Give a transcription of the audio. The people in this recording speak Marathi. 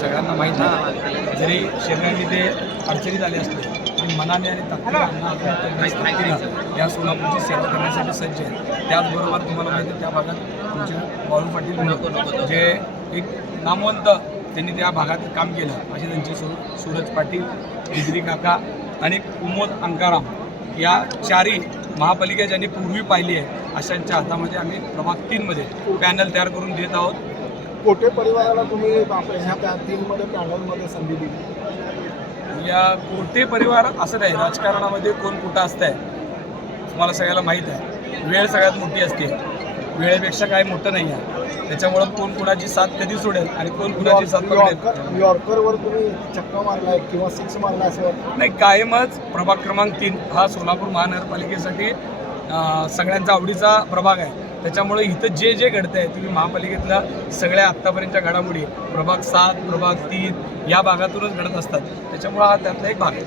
सगळ्यांना माहीत आहे, जरी शरीराने ते अडचणीत आले असते तरी मनाने आणि ताकदीने या सोलापूरची सेवा करण्यासाठी सज्ज आहेत. त्याचबरोबर तुम्हाला माहिती आहे त्या भागात तुमचे बाळू पाटील जे एक नामवंत त्यांनी त्या भागात काम केलं असे त्यांचे सूरज पाटील, बिजली काका आणि कुमोद अंकाराम या चारही महापालिका ज्यांनी पूर्वी पाहिली आहे अशांच्या हातामध्ये आम्ही प्रभाग 3 मध्ये पॅनल तयार करून देत आहोत. कोठे परिवाराला तुम्ही ह्या 3 मध्ये पॅनलमध्ये संधी दिली? या कोठे परिवार असं नाही, राजकारणामध्ये कोण कुठं असतंय तुम्हाला सगळ्याला माहीत आहे. वेळ सगळ्यात मोठी असते, वेळेपेक्षा काही मोठं नाही आहे. त्याच्यामुळं कोण कुणाची साथ कधी सोडेल आणि कोण कुणाची साथ पकडेल. यॉर्करवर तुम्ही चक्का मारलाय किंवा 6 मारला असं नाही, कायमच प्रभाग क्रमांक 3 हा सोलापूर महानगरपालिकेसाठी सगळ्यांचा आवडीचा प्रभाग आहे. त्याच्यामुळे इथं जे जे घडतं आहे तुम्ही महापालिकेतल्या सगळ्या आत्तापर्यंतच्या घडामोडी प्रभाग 7, प्रभाग 3 या भागातूनच घडत असतात. त्याच्यामुळे हा त्यातला एक भाग आहे.